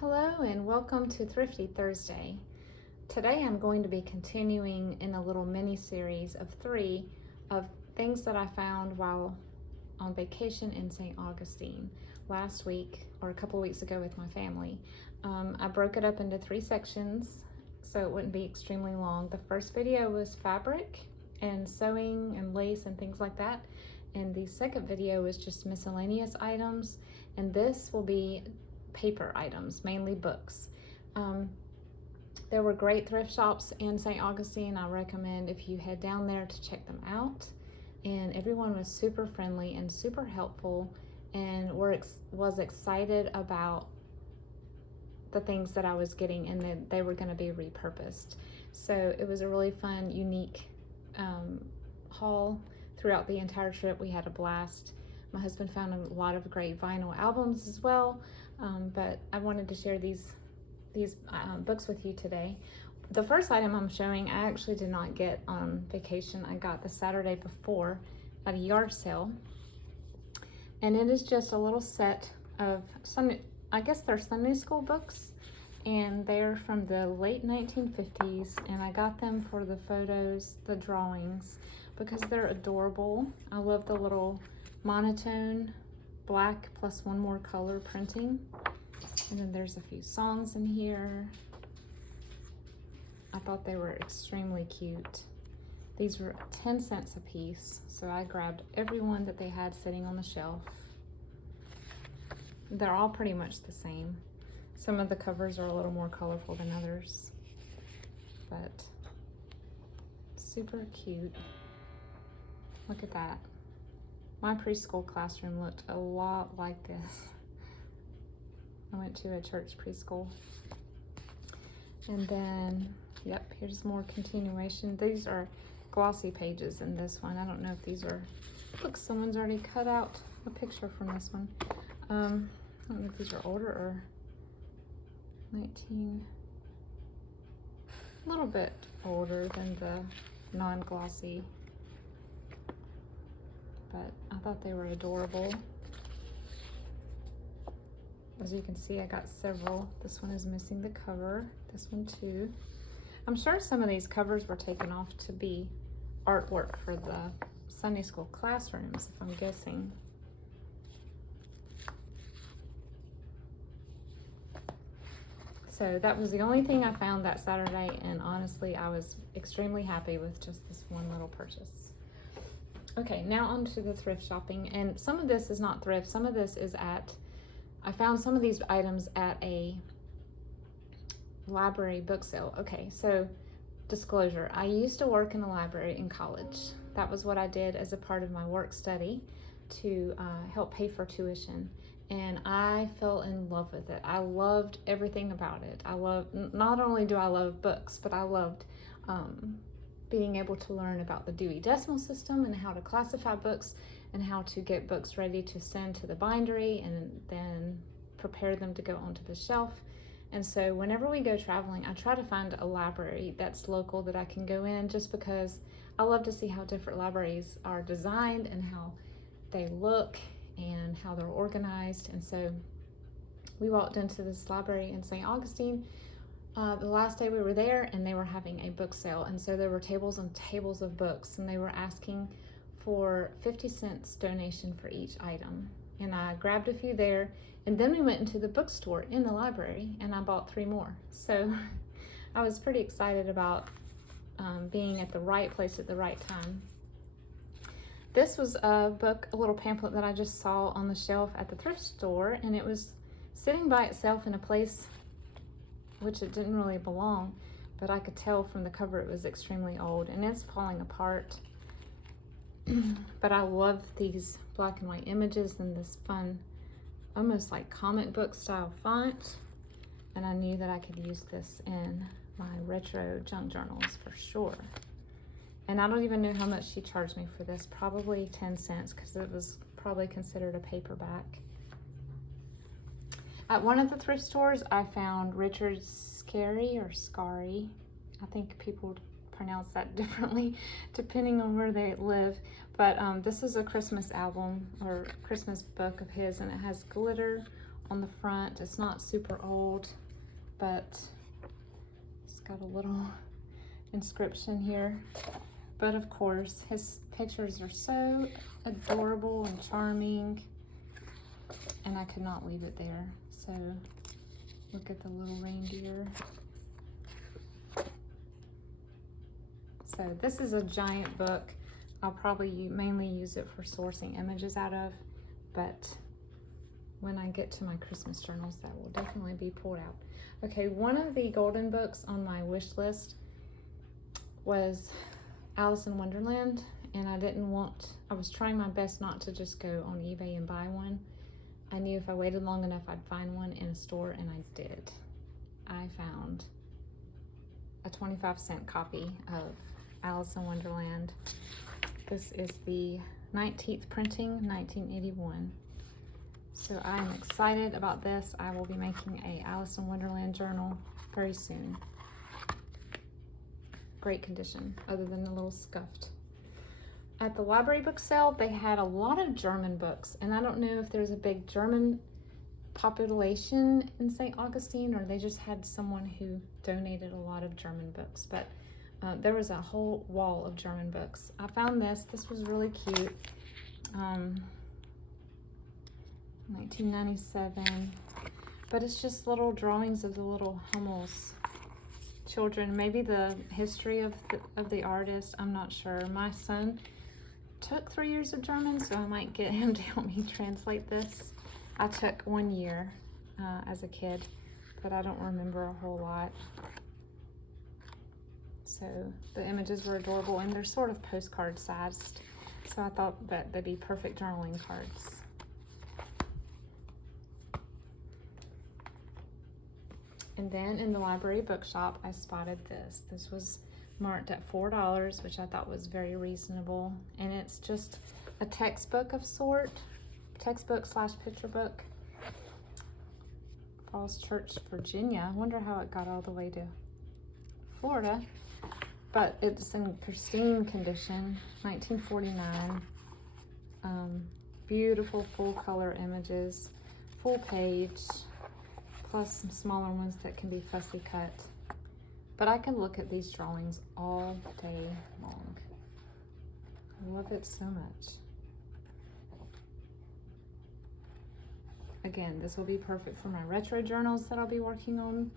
Hello and welcome to Thrifty Thursday. Today I'm going to be continuing in a little mini series of 3 of things that I found while on vacation in St. Augustine last week or a couple weeks ago with my family. I broke it up into 3 sections so it wouldn't be extremely long. The first video was fabric and sewing and lace and things like that. And the second video was just miscellaneous items. And this will be paper items, mainly books. There were great thrift shops in St. Augustine. I recommend if you head down there to check them out. And everyone was super friendly and super helpful and was excited about the things that I was getting and that they were going to be repurposed. So it was a really fun, unique haul throughout the entire trip. We had a blast. My husband found a lot of great vinyl albums as well, but I wanted to share these books with you today. The first item I'm showing, I actually did not get on vacation. I got the Saturday before at a yard sale, and it is just a little set of I guess they're Sunday school books, and they're from the late 1950s, and I got them for the photos, the drawings, because they're adorable. I love the little monotone black plus one more color printing. And then there's a few songs in here. I thought they were extremely cute. These were 10 cents a piece, so I grabbed every one that they had sitting on the shelf. They're all pretty much the same. Some of the covers are a little more colorful than others, but super cute. Look at that. My preschool classroom looked a lot like this. I went to a church preschool. And then, yep, here's more continuation. These are glossy pages in this one. I don't know if these are, look, someone's already cut out a picture from this one. I don't know if these are older or 19, a little bit older than the non-glossy. But I thought they were adorable. As you can see, I got several. This one is missing the cover. This one too. I'm sure some of these covers were taken off to be artwork for the Sunday school classrooms, if I'm guessing. So that was the only thing I found that Saturday, and honestly, I was extremely happy with just this one little purchase. Okay, now on to the thrift shopping, and some of this is not thrift, some of this is I found some of these items at a library book sale. Okay, so disclosure, I used to work in a library in college. That was what I did as a part of my work study to help pay for tuition, and I fell in love with it. I loved everything about it. Not only do I love books, but I loved being able to learn about the Dewey Decimal System and how to classify books and how to get books ready to send to the bindery and then prepare them to go onto the shelf. And so whenever we go traveling, I try to find a library that's local that I can go in, just because I love to see how different libraries are designed and how they look and how they're organized. And so we walked into this library in St. Augustine the last day we were there, and they were having a book sale, and so there were tables and tables of books, and they were asking for 50 cents donation for each item. And I grabbed a few there, and then we went into the bookstore in the library, and I bought 3 more. So I was pretty excited about being at the right place at the right time. This was a book, a little pamphlet that I just saw on the shelf at the thrift store, and it was sitting by itself in a place which it didn't really belong, but I could tell from the cover it was extremely old, and it's falling apart. But I love these black and white images and this fun, almost like comic book style font, and I knew that I could use this in my retro junk journals for sure. And I don't even know how much she charged me for this, probably 10 cents, because it was probably considered a paperback. At one of the thrift stores, I found Richard Scarry or Scary. I think people pronounce that differently depending on where they live. But this is a Christmas album or Christmas book of his, and it has glitter on the front. It's not super old, but it's got a little inscription here. But of course, his pictures are so adorable and charming, and I could not leave it there. So look at the little reindeer. So this is a giant book. I'll probably mainly use it for sourcing images out of, but when I get to my Christmas journals, that will definitely be pulled out. Okay, one of the golden books on my wish list was Alice in Wonderland, and I was trying my best not to just go on eBay and buy one. I knew if I waited long enough, I'd find one in a store, and I did. I found a 25-cent copy of Alice in Wonderland. This is the 19th printing, 1981. So I'm excited about this. I will be making a Alice in Wonderland journal very soon. Great condition, other than a little scuffed. At the library book sale, they had a lot of German books, and I don't know if there's a big German population in St. Augustine, or they just had someone who donated a lot of German books, but there was a whole wall of German books. I found this was really cute. 1997, but it's just little drawings of the little Hummels children. Maybe the history of the artist, I'm not sure. My son took 3 years of German, so I might get him to help me translate this. I took 1 year as a kid, but I don't remember a whole lot. So the images were adorable, and they're sort of postcard sized, so I thought that they'd be perfect journaling cards. And then in the library bookshop, I spotted this. This was marked at $4, which I thought was very reasonable. And it's just a textbook of sort, textbook / picture book. Falls Church, Virginia. I wonder how it got all the way to Florida. But it's in pristine condition, 1949. Beautiful full color images, full page, plus some smaller ones that can be fussy cut. But I can look at these drawings all day long. I love it so much. Again, this will be perfect for my retro journals that I'll be working on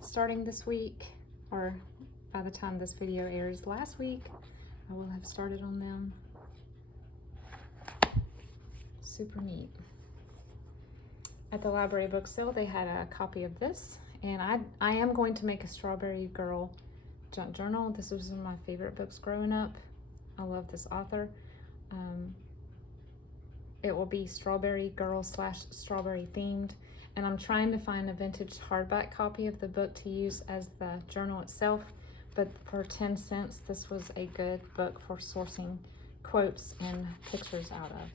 starting this week, or by the time this video airs last week, I will have started on them. Super neat. At the library book sale, they had a copy of this, and I am going to make a Strawberry Girl junk journal. This was one of my favorite books growing up. I love this author. It will be Strawberry Girl / strawberry themed, and I'm trying to find a vintage hardback copy of the book to use as the journal itself, but for 10 cents, this was a good book for sourcing quotes and pictures out of.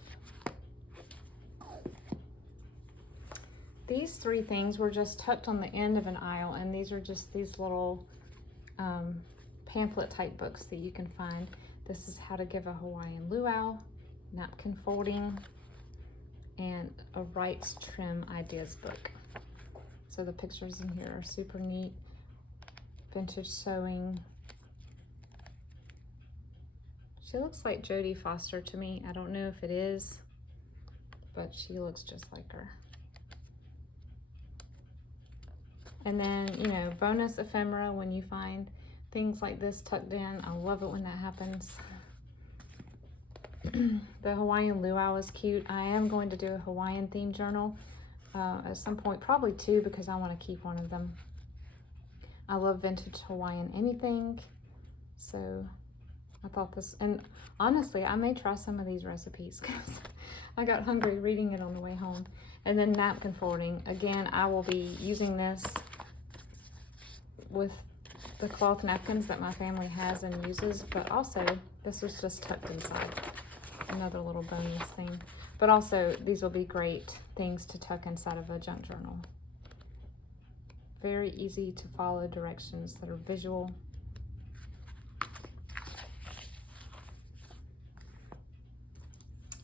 These 3 things were just tucked on the end of an aisle, and these are just these little pamphlet type books that you can find. This is How to Give a Hawaiian Luau, napkin folding, and a Wright's Trim Ideas book. So the pictures in here are super neat. Vintage sewing. She looks like Jodie Foster to me. I don't know if it is, but she looks just like her. And then, you know, bonus ephemera when you find things like this tucked in. I love it when that happens. The Hawaiian Luau is cute. I am going to do a Hawaiian themed journal at some point, probably 2, because I want to keep one of them. I love vintage Hawaiian anything, so I thought this, and honestly, I may try some of these recipes because I got hungry reading it on the way home. And then napkin folding. Again, I will be using this with the cloth napkins that my family has and uses, but also this was just tucked inside. Another little bonus thing. But also, these will be great things to tuck inside of a junk journal. Very easy to follow directions that are visual.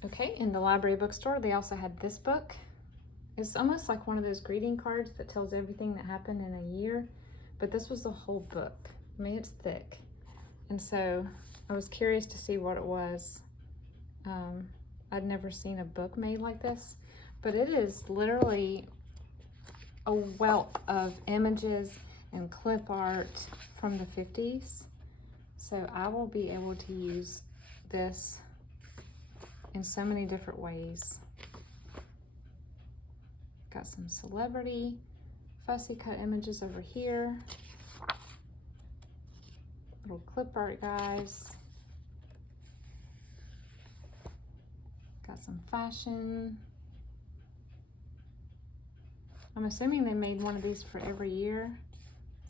Okay, in the library bookstore, they also had this book. It's almost like one of those greeting cards that tells everything that happened in a year, but this was a whole book. I mean, it's thick. And so I was curious to see what it was. I'd never seen a book made like this, but it is literally a wealth of images and clip art from the 50s. So I will be able to use this in so many different ways. Got some celebrity fussy cut images over here. Little clip art guys. Got some fashion. I'm assuming they made one of these for every year.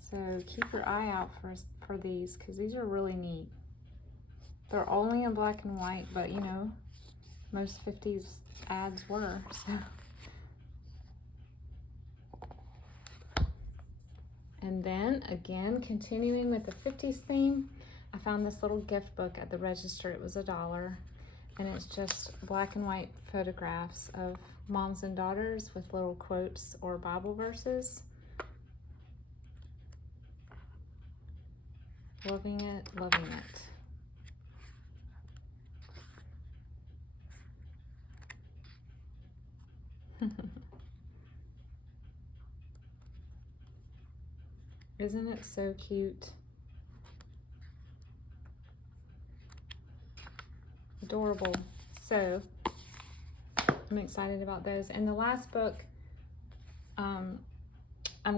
So keep your eye out for these, because these are really neat. They're only in black and white, but you know, most 50s ads were, so. And then again, continuing with the 50s theme, I found this little gift book at the register. It was $1, and it's just black and white photographs of moms and daughters with little quotes or Bible verses. Loving it, loving it. Isn't it so cute? Adorable. So I'm excited about those. And the last book, I'm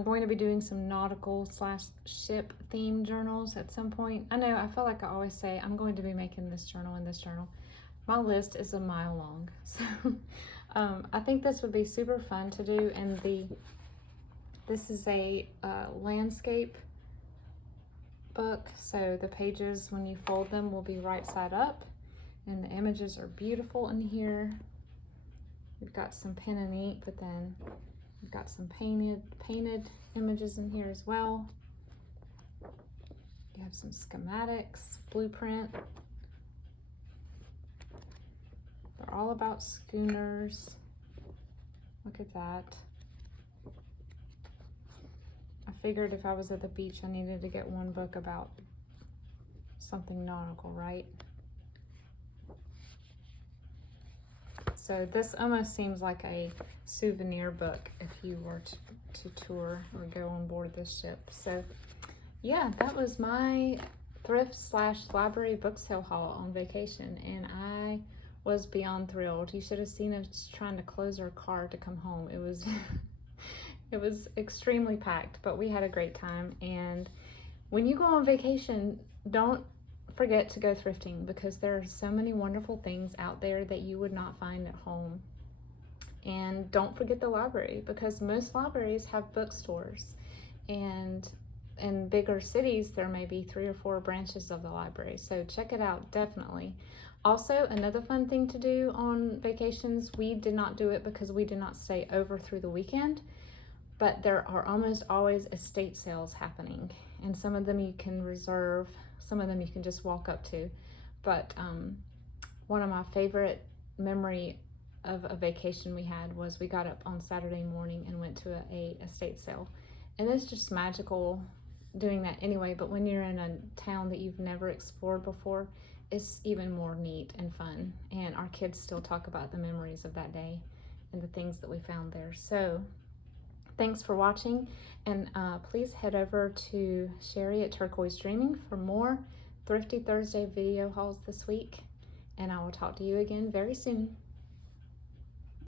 going to be doing some nautical / ship theme journals at some point. I know, I feel like I always say I'm going to be making this journal and this journal. My list is a mile long. So I think this would be super fun to do. And this is a landscape book. So the pages, when you fold them, will be right side up. And the images are beautiful in here. We've got some pen and ink, but then we've got some painted images in here as well. You have some schematics, blueprint. They're all about schooners. Look at that. I figured if I was at the beach, I needed to get one book about something nautical, right? So this almost seems like a souvenir book if you were to tour or go on board this ship. So yeah, that was my thrift / library book sale haul on vacation, and I was beyond thrilled. You should have seen us trying to close our car to come home. It was it was extremely packed, but we had a great time. And when you go on vacation, don't forget to go thrifting, because there are so many wonderful things out there that you would not find at home. And don't forget the library, because most libraries have bookstores, and in bigger cities there may be 3 or 4 branches of the library, so check it out, definitely. Also, another fun thing to do on vacations, we did not do it because we did not stay over through the weekend, but there are almost always estate sales happening, and some of them you can reserve, some of them you can just walk up to. But one of my favorite memory of a vacation we had was we got up on Saturday morning and went to a estate sale, and it's just magical doing that anyway, but when you're in a town that you've never explored before, it's even more neat and fun. And our kids still talk about the memories of that day and the things that we found there. So thanks for watching, and please head over to Sheree at Turquoise Dreaming for more Thrifty Thursday video hauls this week, and I will talk to you again very soon.